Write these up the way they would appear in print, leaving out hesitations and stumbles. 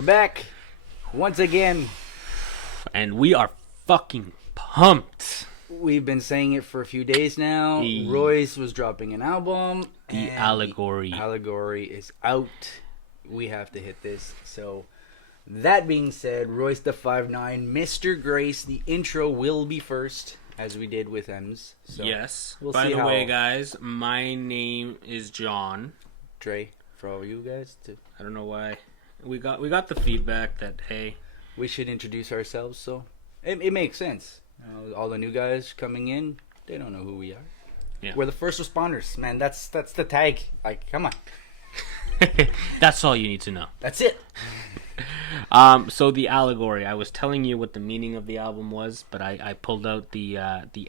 We're back once again, and we are fucking pumped. We've been saying it for a few days now. Royce was dropping an album. The Allegory. Allegory is out. We have to hit this. So, that being said, Royce the 5'9", Mr.Grace, the intro will be first, as we did with M's. So Yes. We'll By see the how... way, guys, my name is John. Dre, for all you guys, too. I don't know why. We got the feedback that, hey, we should introduce ourselves, so it makes sense. All the new guys coming in, they don't know who we are. Yeah. We're the first responders, man. That's the tag. Like, come on. That's all you need to know. That's it. So the Allegory. I was telling you what the meaning of the album was, but I pulled out the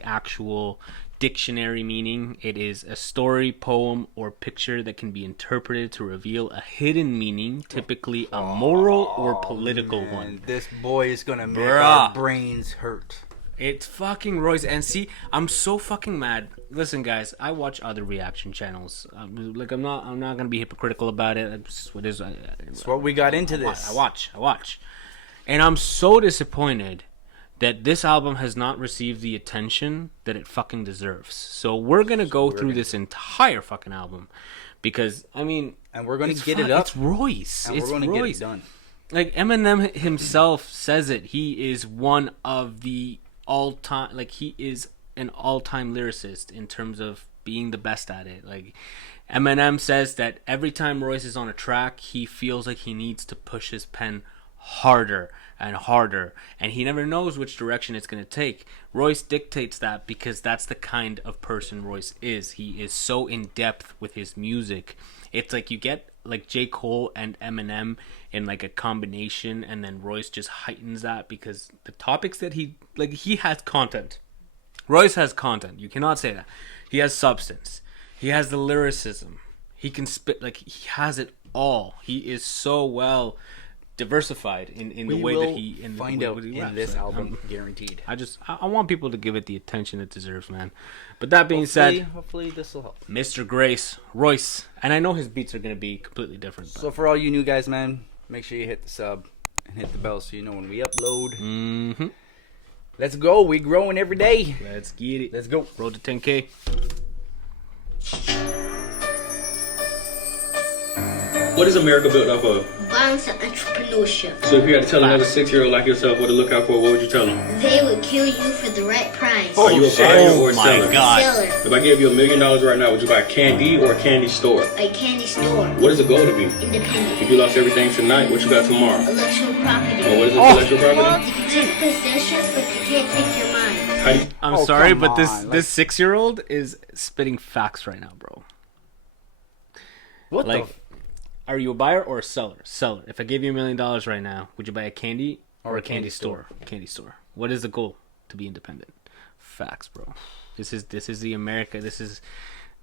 actual dictionary meaning. It is a story, poem, or picture that can be interpreted to reveal a hidden meaning, typically a moral or political one. This boy is gonna make our brains hurt. It's fucking Royce. And see, I'm so fucking mad. Listen, guys, I watch other reaction channels. I'm not gonna be hypocritical about it. It's what we got into this. I watch, and I'm so disappointed that this album has not received the attention that it fucking deserves. So we're gonna go through this entire fucking album, because I mean, and we're gonna get it up. It's Royce. And we're gonna get it done. Like Eminem himself says it. He is one of the all-time, like, he is an all-time lyricist in terms of being the best at it. Like, Eminem says that every time Royce is on a track, he feels like he needs to push his pen harder and harder, and he never knows which direction it's going to take. Royce dictates that because that's the kind of person Royce is. He is so in-depth with his music. It's like you get like J. Cole and Eminem in like a combination, and then Royce just heightens that because the topics that he has content. Royce has content. You cannot say that. He has substance. He has the lyricism. He can spit, like, he has it all. He is so well diversified in the way that he find out in this album, guaranteed. I want people to give it the attention it deserves, man. But that being said, hopefully this will help. Mr. Grace, Royce, and I know his beats are going to be completely different. But. So for all you new guys, man, make sure you hit the sub and hit the bell so you know when we upload. Mm-hmm. Let's go. We growing every day. Let's get it. Let's go. Road to 10K. What is America built up of? Violence and entrepreneurship. So if you had to tell another 6-year-old like yourself what to look out for, what would you tell them? They would kill you for the right price. Are you a buyer or a seller? Seller. If I gave you $1 million right now, would you buy a candy or a candy store? A candy store. What is the goal to be? Independent. If you lost everything tonight, what you got tomorrow? Intellectual property. And what is intellectual property? You can take possessions, but you can't take your mind. How do you... I'm sorry, but this 6-year-old is spitting facts right now, bro. What like, the... Are you a buyer or a seller? Seller. If I gave you $1 million right now, would you buy a candy or a candy store? Candy store. What is the goal? To be independent. Facts, bro. This is the America. This is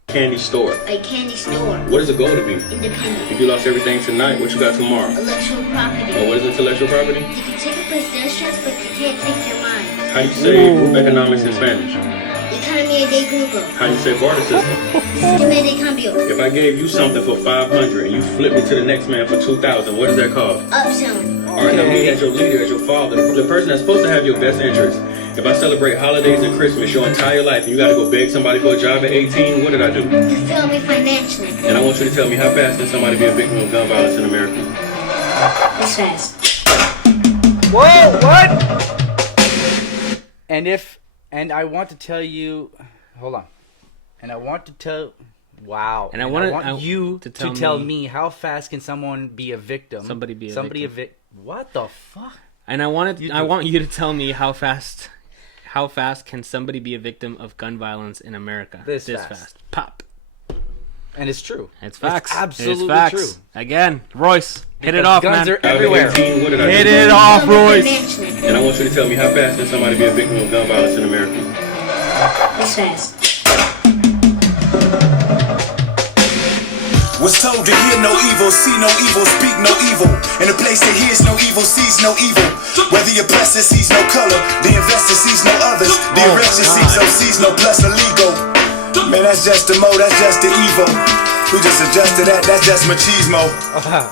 candy store. A candy store. What is the goal to be? Independent. If you lost everything tonight, what you got tomorrow? Intellectual property. And what is intellectual property? You can take possessions, but you can't take your mind. How do you say group economics in Spanish? Economía de grupo. How do you say barter system? Sistema de cambio. If I gave you something for $500 and you flip me to the next man for $2,000, what is that called? Upselling. All right, now me as your leader, as your father, the person that's supposed to have your best interest. If I celebrate holidays and Christmas your entire life and you got to go beg somebody for a job at 18, what did I do? You fail me financially. And I want you to tell me how fast can somebody be a victim of gun violence in America? It's fast. Whoa, what? And I want to tell you, hold on. And I want to tell, wow. And I want you to tell me how fast can someone be a victim? Somebody be a victim. What the fuck? And I want you to tell me how fast can somebody be a victim of gun violence in America? This fast. Pop. And it's true. It's facts. It's absolutely facts. true. Again, Royce, hit it off, guns man. are everywhere. 18, what did I Hit do? it off, Royce. And I want you to tell me how fast can somebody be a victim of gun violence in America? It's fast. Was told to hear no evil, see no evil, speak no evil. In a place that hears no evil, sees no evil. Where the oppressor sees no color, the investor sees no others. The erection sees no plus illegal. Man, that's just the mo, that's just the evil. We just adjusted that, that's just machismo.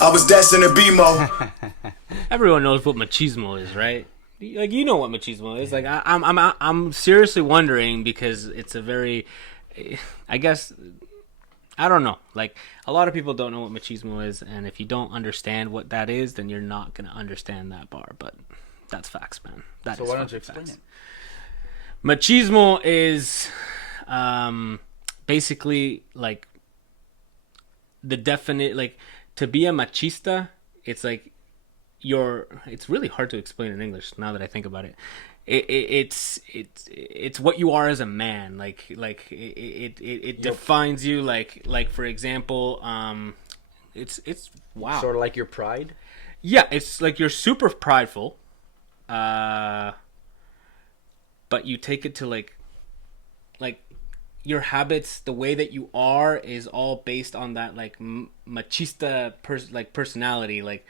I was destined to be mo. Everyone knows what machismo is, right? Like, you know what machismo is. Like, I'm seriously wondering, because it's a very, I guess, I don't know. Like, a lot of people don't know what machismo is, and if you don't understand what that is, then you're not gonna understand that bar. But that's facts, man. That So is why don't you fucking explain facts. Machismo is basically like the definite, like, to be a machista, it's like it's really hard to explain in English now that I think about it. It's what you are as a man. It defines you. Like for example, it's wow. Sort of like your pride. Yeah, it's like you're super prideful, but you take it to like your habits, the way that you are, is all based on that like machista personality. Like,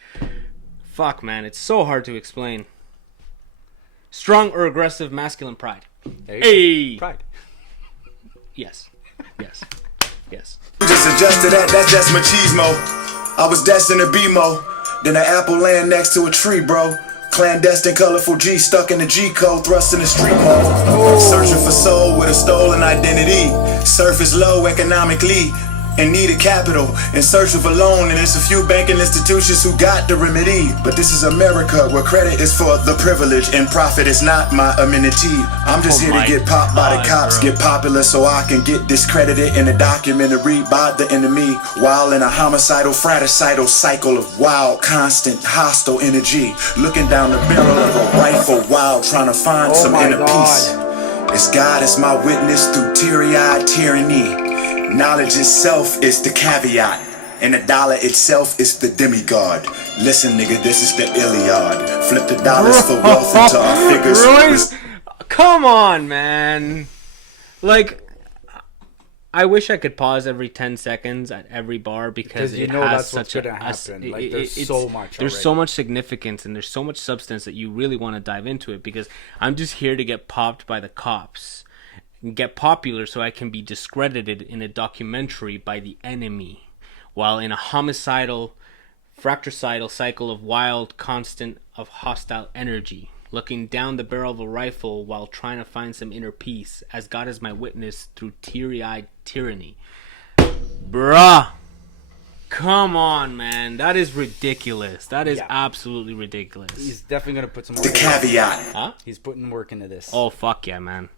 fuck, man, it's so hard to explain. Strong or aggressive masculine pride. Hey, Pride. yes. We just adjusted that, that's just machismo. I was destined to be mo. Then an apple laying next to a tree, bro. Clandestine, colorful G stuck in the G code, thrust in the street mode. Searching for soul with a stolen identity. Surface low economically, in need of capital, in search of a loan, and it's a few banking institutions who got the remedy. But this is America, where credit is for the privilege and profit is not my amenity. I'm just here to get popped by the cops, get popular so I can get discredited in a documentary by the enemy, while in a homicidal, fratricidal cycle of wild, constant, hostile energy, looking down the barrel of a rifle while trying to find some inner peace. It's God as my witness through teary-eyed tyranny. Knowledge itself is the caveat, and the dollar itself is the demigod. Listen, nigga, this is the Iliad. Flip the dollars for wealth into our figures. Royce, come on, man. Like, I wish I could pause every 10 seconds at every bar, because you it know has that's what's such gonna a happen. Like, there's so much There's already. so much significance, and there's so much substance that you really want to dive into it, because I'm just here to get popped by the cops and get popular so I can be discredited in a documentary by the enemy, while in a homicidal, fratricidal cycle of wild, constant, of hostile energy, looking down the barrel of a rifle while trying to find some inner peace, as God is my witness through teary-eyed tyranny. Bruh, come on, man, that is ridiculous. That is absolutely ridiculous. He's definitely gonna put some The work. caveat. Huh? He's putting work into this. Oh, fuck yeah, man.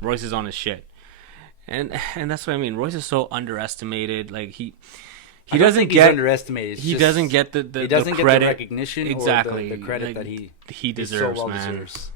Royce is on his shit. And that's what I mean. Royce is so underestimated. Like, he I don't doesn't think get he's underestimated. It's he just- doesn't get the he doesn't get credit, the recognition exactly, or the credit like, that he deserves, so well man. deserves.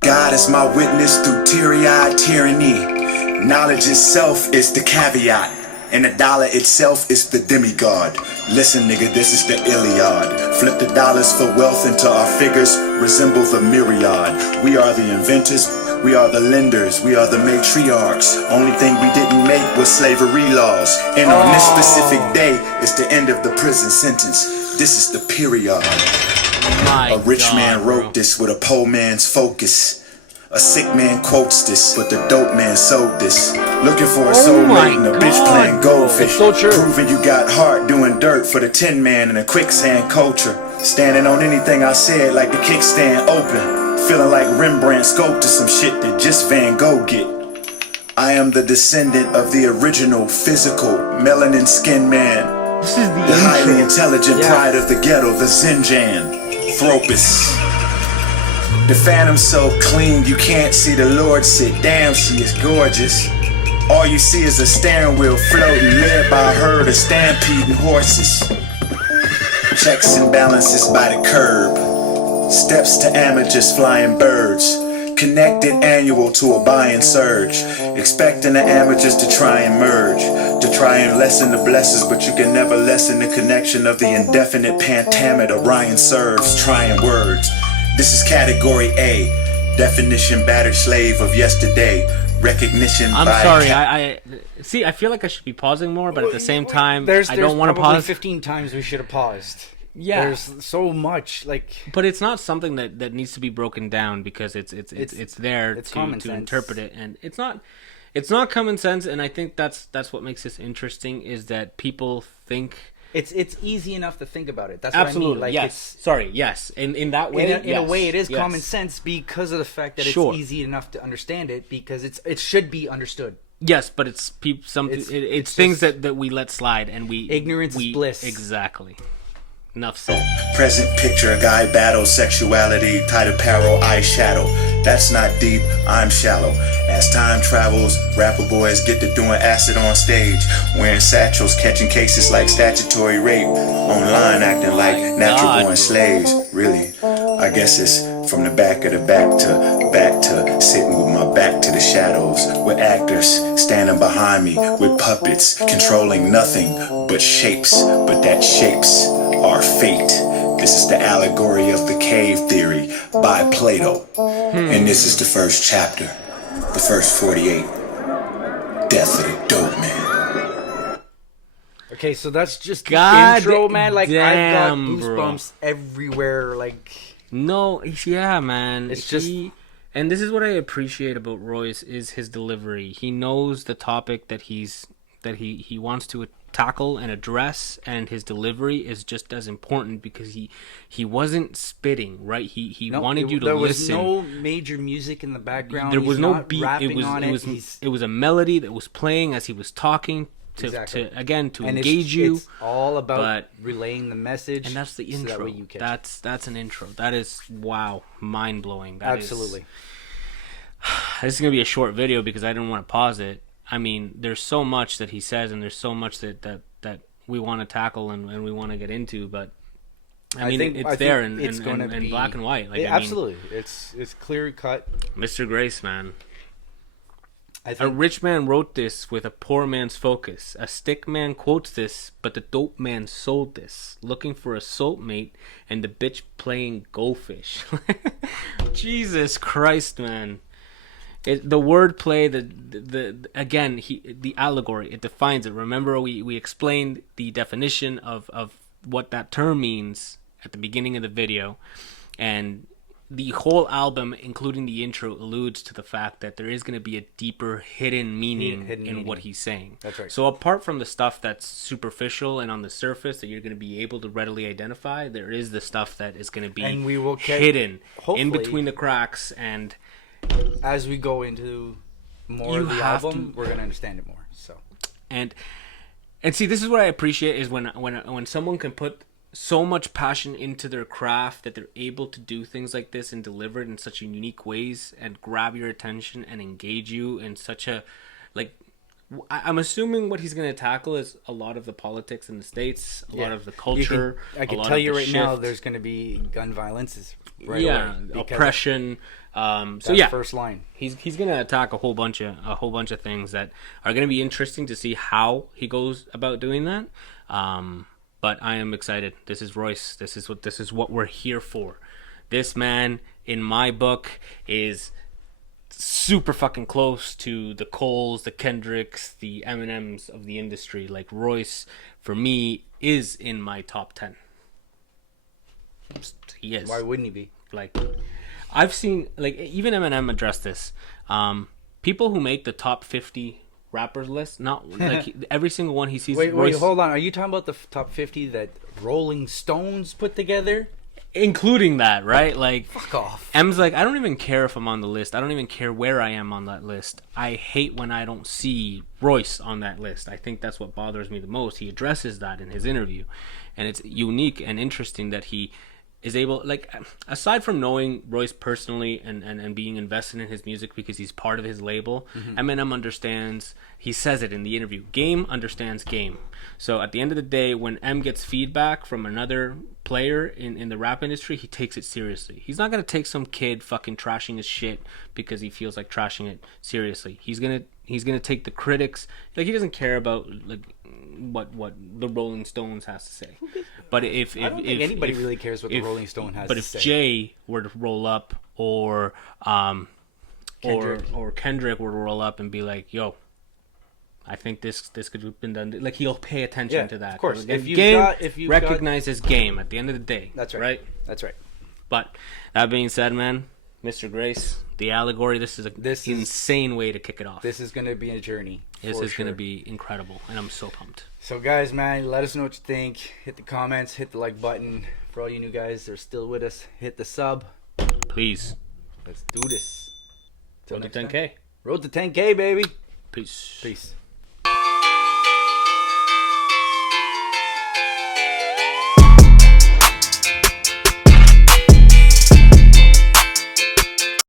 God is my witness through teary-eyed tyranny. Knowledge itself is the caveat, and the dollar itself is the demigod. Listen, nigga, this is the Iliad. Flip the dollars for wealth until our figures resemble the myriad. We are the inventors, we are the lenders, we are the matriarchs. Only thing we didn't make was slavery laws. And on this specific day is the end of the prison sentence. This is the period. A rich man wrote this with a poor man's focus. A sick man quotes this, but the dope man sold this. Looking for a soulmate and a bitch playing goldfish. It's so true. Proving you got heart doing dirt for the tin man in a quicksand culture. Standing on anything I said like the kickstand open. Feeling like Rembrandt sculpted some shit that just Van Gogh get. I am the descendant of the original physical melanin skin man. This is The highly intelligent Yeah. pride of the ghetto, the Zinjan. Thropus. The phantom so clean you can't see the Lord sit. Damn, she is gorgeous. All you see is a steering wheel floating, led by a herd of stampeding horses. Checks and balances by the curb. Steps to amateurs flying birds. Connected annual to a buying surge. Expecting the amateurs to try and merge. To try and lessen the blessings, but you can never lessen the connection of the indefinite pentameter Ryan serves, trying words. This is category A. Definition battered slave of yesterday. Recognition I'm by sorry. I see. I feel like I should be pausing more, but at the same time, I don't want to probably pause. 15 times we should have paused. Yeah. There's so much, like, But it's not something that needs to be broken down, because it's there it's to common sense. interpret it, and it's not It's not common sense, and I think that's what makes this interesting, is that people think It's easy enough to think about it. That's absolutely what I mean. Like, yes. Sorry, yes. In that way, in a way, it is yes. common sense because of the fact that Sure. it's easy enough to understand it because it should be understood. Yes, but it's it's things just- that we let slide, and we Ignorance is bliss. Exactly. Enough said. Present picture, a guy battles sexuality, tight apparel, eyeshadow. That's not deep, I'm shallow. As time travels, rapper boys get to doing acid on stage, wearing satchels, catching cases like statutory rape, online acting like natural born slaves. Really, I guess it's from the back of the back to sitting with my back to the shadows, with actors standing behind me, with puppets controlling nothing but shapes, but that shapes our fate. This is the allegory of the cave theory by Plato. And this is the first chapter, the first 48. Death of the dope man. Okay, so that's just the God intro, man. Like, I've got damn, bro. goosebumps everywhere. Like, No, yeah, man. It's just- and this is what I appreciate about Royce is his delivery. He knows the topic that he wants to tackle and address, and his delivery is just as important because he wasn't spitting, right? He no, wanted you to there listen. was no major music in the background. There was He's no not beat. rapping on it. It was a melody that was playing as he was talking to Exactly. to And engage you. It's all about but- relaying the message. And that's the so intro. that way you catch it. That's an intro. That is wow, mind blowing. Absolutely. This is gonna be a short video because I didn't want to pause it. I mean, there's so much that he says, and there's so much that we want to tackle and we want to get into. But I mean, it's there in black and white. Like, I mean, absolutely, it's clear cut. Mr.Grace, man. I A think rich man wrote this with a poor man's focus. A stick man quotes this, but the dope man sold this. Looking for a soap mate and the bitch playing goldfish. Jesus Christ, man. The wordplay, the allegory, it defines it. Remember, we explained the definition of what that term means at the beginning of the video, and the whole album, including the intro, alludes to the fact that there is going to be a deeper hidden meaning in what he's saying. That's right. So apart from the stuff that's superficial and on the surface that you're going to be able to readily identify, there is the stuff that is going to be And we will hidden in hopefully, between the cracks, and as we go into more You of the have album, to- we're gonna understand it more. So and see, this is what I appreciate is when someone can put so much passion into their craft that they're able to do things like this and deliver it in such unique ways and grab your attention and engage you in such a, like, I'm assuming what he's going to tackle is a lot of the politics in the States, a lot of the culture. I can a lot tell of you the right now, shift. there's gonna be gun violence right yeah, away. because oppression. So that's yeah, first line. he's gonna attack a whole bunch of things that are gonna be interesting to see how he goes about doing that. But I am excited. This is Royce. This is what we're here for. This man, in my book, is super fucking close to the Coles, the Kendricks, the Eminems of the industry. Like, Royce, for me, is in my top 10. He is. Why wouldn't he be? Like, I've seen, like, even Eminem addressed this. People who make the top 50 rappers list, not like every single one he sees. Wait, Royce, hold on. Are you talking about the top 50 that Rolling Stones put together? including that, right? Like, Fuck off. M's like, I don't even care if I'm on the list. I don't even care where I am on that list. I hate when I don't see Royce on that list. I think that's what bothers me the most. He addresses that in his interview, and it's unique and interesting that he is able, like, aside from knowing Royce personally and being invested in his music because he's part of his label, Eminem understands, he says it in the interview, game understands game. So at the end of the day, when M gets feedback from another player in the rap industry, he takes it seriously. He's not going to take some kid fucking trashing his shit because he feels like trashing it seriously. He's going to take the critics, like, he doesn't care about, like, what the Rolling Stones has to say. But if I don't think anybody really cares what the Rolling Stone has but to if say. Jay were to roll up, or Kendrick. or Kendrick were to roll up and be like, yo, I think this could have been done, like, he'll pay attention Yeah, to that. of course. Like, If you've game got- if you've recognizes game at the end of the day. That's right. Right? That's right. But that being said, man, Mr. Grace, the Allegory. This is an insane way to kick it off. This is going to be a journey. This is going to be incredible, and I'm so pumped. So, guys, man, let us know what you think. Hit the comments, hit the like button. For all you new guys that are still with us, hit the sub. Please. Let's do this. Till Road to next 10K. time. Road to 10K, baby. Peace. Peace.